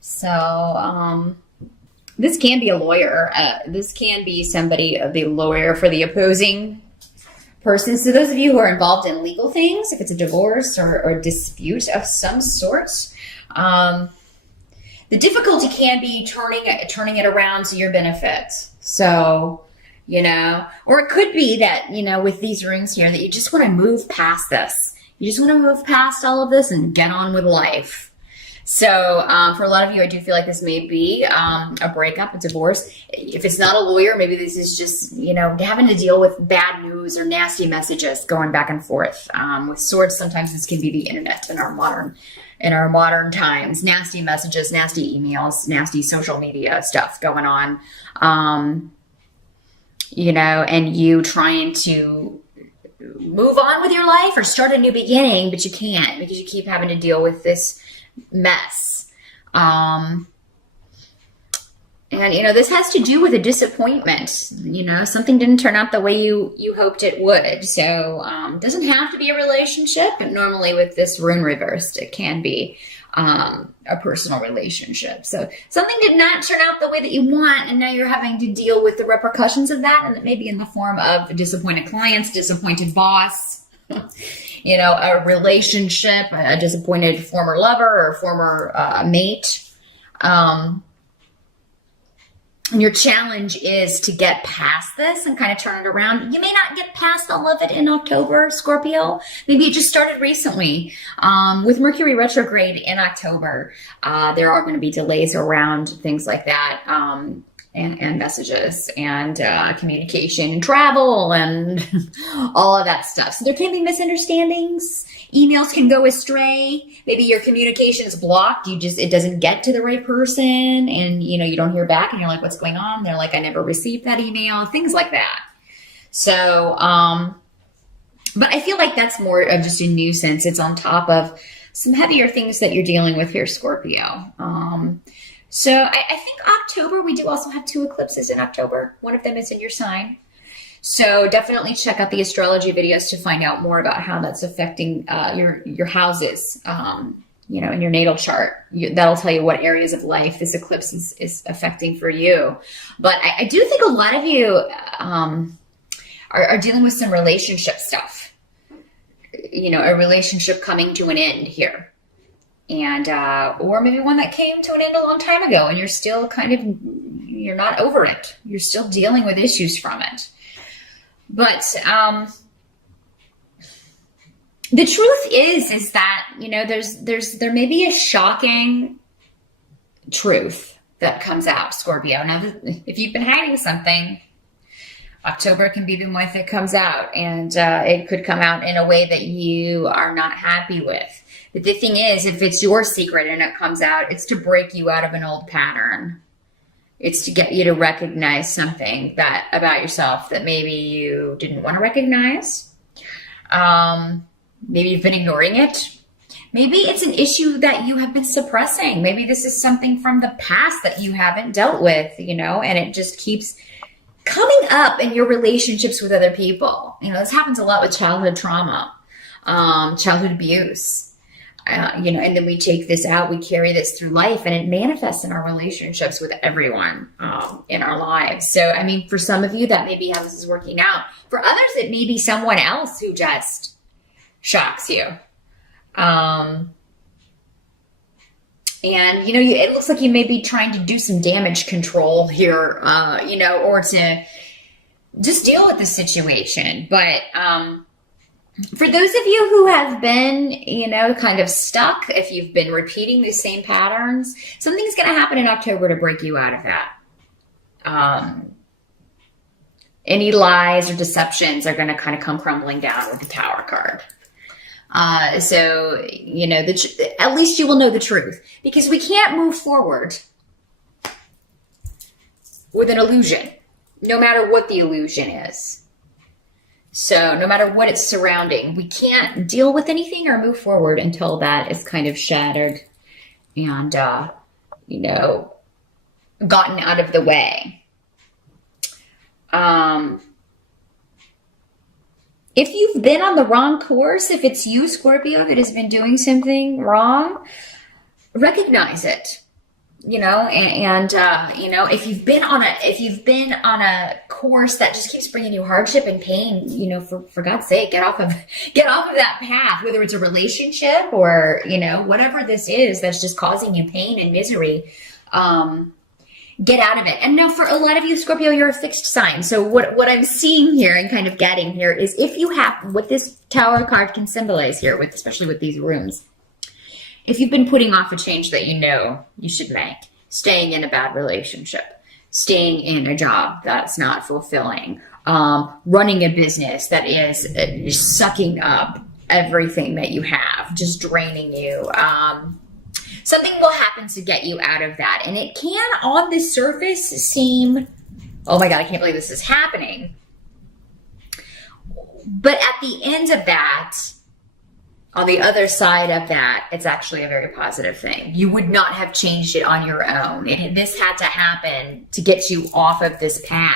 So, this can be a lawyer. This can be somebody, the lawyer for the opposing person. So those of you who are involved in legal things, if it's a divorce or a dispute of some sort, the difficulty can be turning it around to your benefit. So, or it could be that, with these rings here, that you just want to move past this. You just want to move past all of this and get on with life. So for a lot of you, I do feel like this may be a breakup, a divorce. If it's not a lawyer, maybe this is just, having to deal with bad news or nasty messages going back and forth. With swords, sometimes this can be the internet in our modern times. Nasty messages, nasty emails, nasty social media stuff going on. And you trying to move on with your life or start a new beginning, but you can't because you keep having to deal with this mess. And this has to do with a disappointment. Something didn't turn out the way you hoped it would. So it doesn't have to be a relationship, but normally with this rune reversed, it can be a personal relationship. So something did not turn out the way that you want, and now you're having to deal with the repercussions of that, and it may be in the form of disappointed clients, disappointed boss, a relationship, a disappointed former lover or former mate. And your challenge is to get past this and kind of turn it around. You may not get past all of it in October, Scorpio. Maybe it just started recently. With Mercury retrograde in October, there are going to be delays around things like that, and messages and communication and travel and all of that stuff. So there can be misunderstandings. Emails can go astray. Maybe your communication is blocked. It doesn't get to the right person, and you don't hear back, and you're like, what's going on? They're like, I never received that email, things like that. So, but I feel like that's more of just a nuisance. It's on top of some heavier things that you're dealing with here, Scorpio. So I think October, we do also have 2 eclipses in October. One of them is in your sign. So definitely check out the astrology videos to find out more about how that's affecting your houses, in your natal chart. That'll tell you what areas of life this eclipse is affecting for you. But I do think a lot of you are dealing with some relationship stuff. A relationship coming to an end here. And, or maybe one that came to an end a long time ago and you're still you're not over it. You're still dealing with issues from it. But, the truth is that, there may be a shocking truth that comes out, Scorpio. Now, if you've been hiding something, October can be the month it comes out, and it could come out in a way that you are not happy with. But the thing is, if it's your secret and it comes out, it's to break you out of an old pattern. It's to get you to recognize something about yourself that maybe you didn't want to recognize. Maybe you've been ignoring it. Maybe it's an issue that you have been suppressing. Maybe this is something from the past that you haven't dealt with, and it just keeps coming up in your relationships with other people. This happens a lot with childhood trauma, childhood abuse. And then we take this out, we carry this through life, and it manifests in our relationships with everyone in our lives. So, for some of you, that may be how this is working out. For others, it may be someone else who just shocks you. And, it looks like you may be trying to do some damage control here, or to just deal with the situation. But, for those of you who have been, kind of stuck, if you've been repeating the same patterns, something's going to happen in October to break you out of that. Any lies or deceptions are going to kind of come crumbling down with the Tower card. So, at least you will know the truth, because we can't move forward with an illusion, no matter what the illusion is. So no matter what it's surrounding, we can't deal with anything or move forward until that is kind of shattered and, gotten out of the way. If you've been on the wrong course, if it's you, Scorpio, that has been doing something wrong, recognize it. you know, if you've been on a course that just keeps bringing you hardship and pain, you know, for God's sake, get off of that path, whether it's a relationship or, you know, whatever this is that's just causing you pain and misery. Get out of it. And now for a lot of you, Scorpio, you're a fixed sign. So what I'm seeing here and kind of getting here is, if you have what this Tower card can symbolize here, with especially with these runes, if you've been putting off a change that you know you should make, staying in a bad relationship, staying in a job that's not fulfilling, running a business that is sucking up everything that you have, just draining you, something will happen to get you out of that. And it can, on the surface, seem, oh my God, I can't believe this is happening. But at the end of that, on the other side of that, it's actually a very positive thing. You would not have changed it on your own. This had to happen to get you off of this path.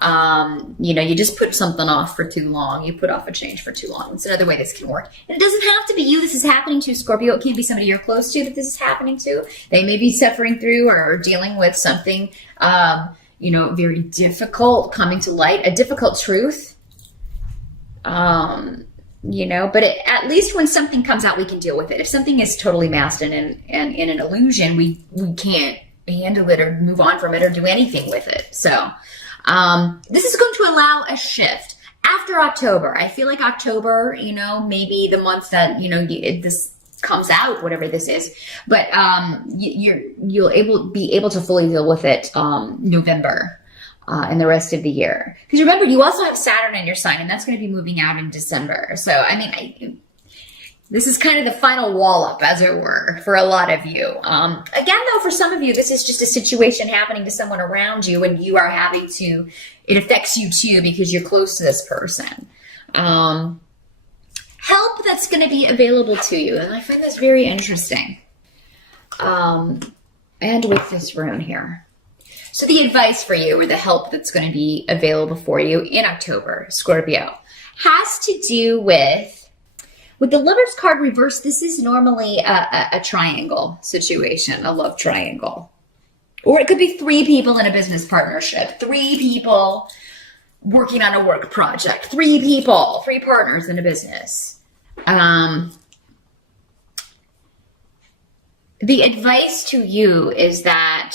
You know, you just put something off for too long. You put off a change for too long. It's another way this can work. And it doesn't have to be you this is happening to, Scorpio. It can be somebody you're close to that this is happening to. They may be suffering through or dealing with something, you know, very difficult coming to light, a difficult truth. You know, but at least when something comes out, we can deal with it. If something is totally masked and in an illusion, we can't handle it or move on from it or do anything with it. So, this is going to allow a shift after October. I feel like October, you know, maybe the month that, you know, this comes out, whatever this is, but, you'll be able to fully deal with it, November, and the rest of the year. Because remember, you also have Saturn in your sign, and that's going to be moving out in December. So, I mean, this is kind of the final wallop, as it were, for a lot of you. Again, though, for some of you, this is just a situation happening to someone around you, and you are having to, it affects you too, because you're close to this person. Help that's going to be available to you. And I find this very interesting. And with this rune here. So the advice for you, or the help that's going to be available for you in October, Scorpio, has to do with the Lover's card reversed. This is normally a triangle situation, a love triangle. Or it could be 3 people in a business partnership, 3 people working on a work project, 3 people, 3 partners in a business. The advice to you is that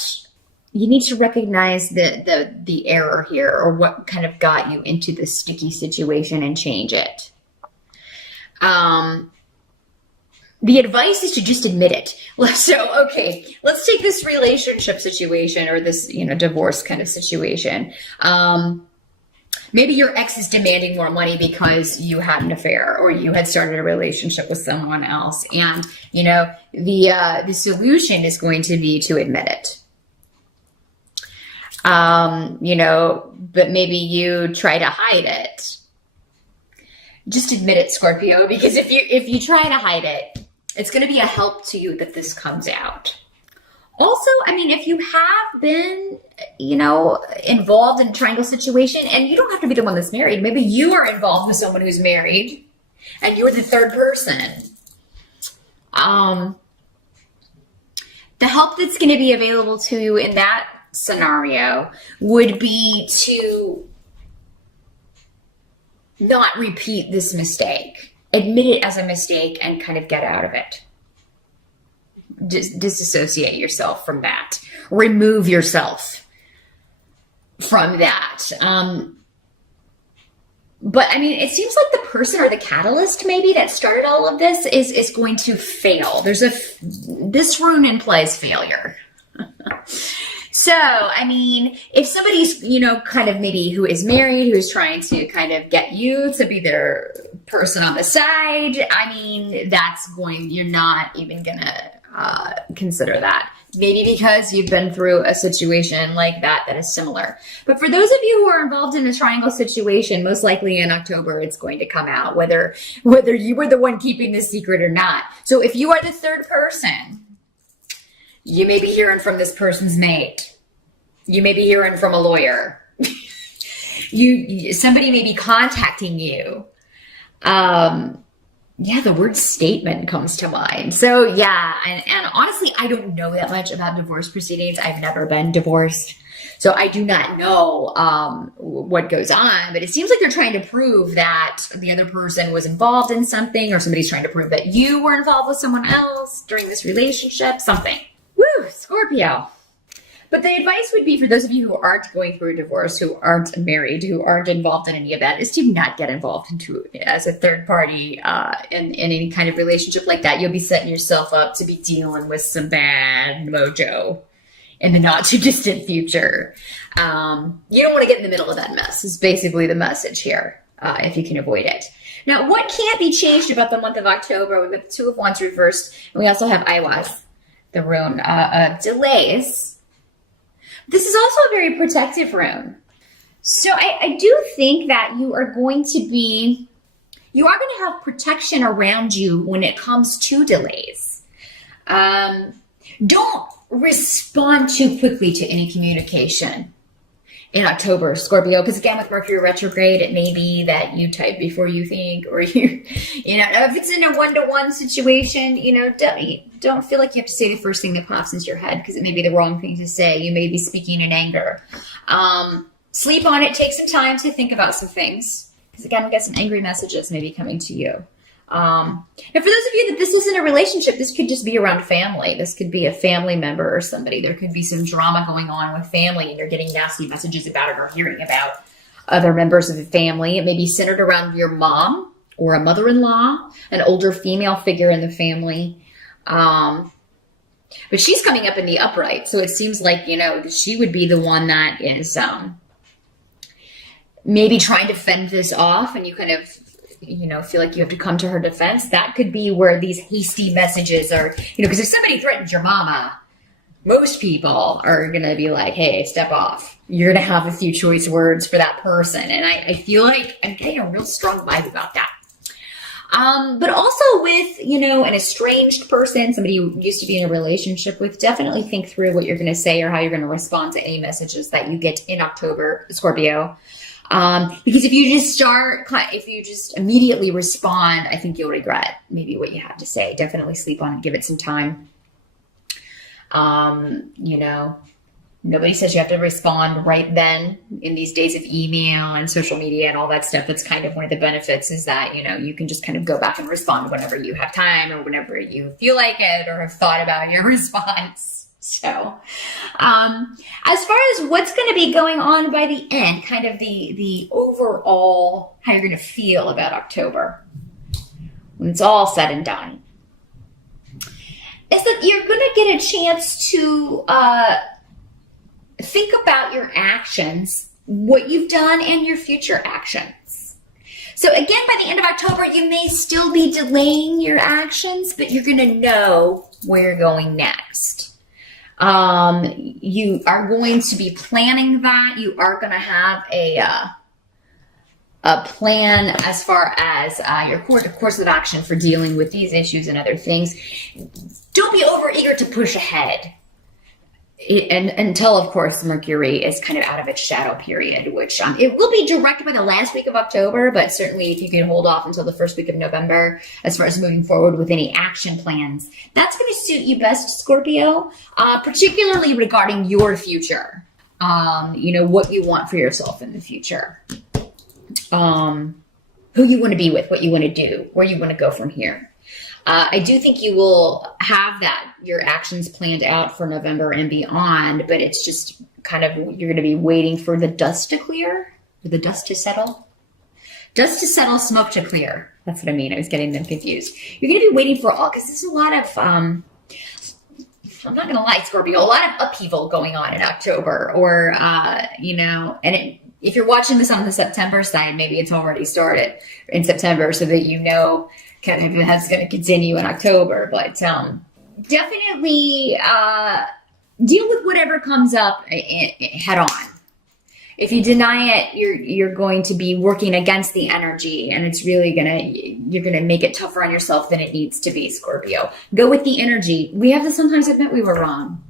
you need to recognize the error here, or what kind of got you into this sticky situation, and change it. The advice is to just admit it. So, okay, let's take this relationship situation, or this, you know, divorce kind of situation. Maybe your ex is demanding more money because you had an affair, or you had started a relationship with someone else. And, you know, the solution is going to be to admit it. You know, but maybe you try to hide it. Just admit it, Scorpio, because if you try to hide it, it's going to be a help to you that this comes out. Also, I mean, if you have been, you know, involved in a triangle situation, and you don't have to be the one that's married, maybe you are involved with someone who's married and you're the third person. The help that's going to be available to you in that scenario would be to not repeat this mistake. Admit it as a mistake and kind of get out of it. Disassociate yourself from that. Remove yourself from that. But I mean, it seems like the person or the catalyst maybe that started all of this is going to fail. This rune implies failure. So, I mean, if somebody's, you know, kind of maybe who is married, who's trying to kind of get you to be their person on the side, I mean, you're not even gonna consider that. Maybe because you've been through a situation like that is similar. But for those of you who are involved in a triangle situation, most likely in October, it's going to come out, whether you were the one keeping this secret or not. So if you are the third person, you may be hearing from this person's mate. You may be hearing from a lawyer. Somebody may be contacting you. Yeah, the word statement comes to mind. So yeah, and honestly, I don't know that much about divorce proceedings. I've never been divorced. So I do not know what goes on, but it seems like they're trying to prove that the other person was involved in something, or somebody's trying to prove that you were involved with someone else during this relationship, something. Woo, Scorpio. But the advice would be for those of you who aren't going through a divorce, who aren't married, who aren't involved in any of that, is to not get involved into as a third party in any kind of relationship like that. You'll be setting yourself up to be dealing with some bad mojo in the not too distant future. You don't want to get in the middle of that mess is basically the message here, if you can avoid it. Now, what can't be changed about the month of October? We've got the Two of Wands reversed, and we also have Iwas, the rune of delays. This is also a very protective rune. So I do think that you are going to have protection around you when it comes to delays. Don't respond too quickly to any communication in October, Scorpio, because again, with Mercury retrograde, it may be that you type before you think, or if it's in a one-to-one situation, don't feel like you have to say the first thing that pops into your head, because it may be the wrong thing to say. You may be speaking in anger. Sleep on it. Take some time to think about some things, because again, we got some angry messages maybe coming to you. And for those of you that this isn't a relationship, this could just be around family. This could be a family member or somebody. There could be some drama going on with family, and you're getting nasty messages about it or hearing about other members of the family. It may be centered around your mom or a mother-in-law, an older female figure in the family. But she's coming up in the upright. So it seems like, she would be the one that is maybe trying to fend this off, and you kind of feel like you have to come to her defense. That could be where these hasty messages are, because if somebody threatens your mama, most people are going to be like, hey, step off. You're going to have a few choice words for that person. And I feel like I'm getting a real strong vibe about that. But also with, an estranged person, somebody you used to be in a relationship with, definitely think through what you're going to say or how you're going to respond to any messages that you get in October, Scorpio. Because if you just immediately respond, I think you'll regret maybe what you have to say. Definitely sleep on it. Give it some time. Nobody says you have to respond right then in these days of email and social media and all that stuff. That's kind of one of the benefits, is that, you can just kind of go back and respond whenever you have time or whenever you feel like it or have thought about your response. So, as far as what's going to be going on by the end, kind of the overall, how you're going to feel about October when it's all said and done, is that you're going to get a chance to think about your actions, what you've done, and your future actions. So again, by the end of October, you may still be delaying your actions, but you're going to know where you're going next. You are going to be planning that. You are going to have a plan as far as your course of action for dealing with these issues and other things. Don't be overeager to push ahead. And until, of course, Mercury is kind of out of its shadow period, which it will be direct by the last week of October, but certainly if you can hold off until the first week of November, as far as moving forward with any action plans, that's going to suit you best, Scorpio, particularly regarding your future, what you want for yourself in the future, who you want to be with, what you want to do, where you want to go from here. I do think you will have your actions planned out for November and beyond, but it's just kind of, you're going to be waiting for the dust to clear, or the dust to settle. Dust to settle, smoke to clear. That's what I mean. I was getting them confused. You're going to be waiting for because there's a lot of, I'm not going to lie, Scorpio, a lot of upheaval going on in October, or, and if you're watching this on the September side, maybe it's already started in September, so that kind of that's going to continue in October. But definitely deal with whatever comes up head on. If you deny it, you're going to be working against the energy, and it's really you're gonna make it tougher on yourself than it needs to be, Scorpio. Go with the energy. We have to sometimes admit we were wrong.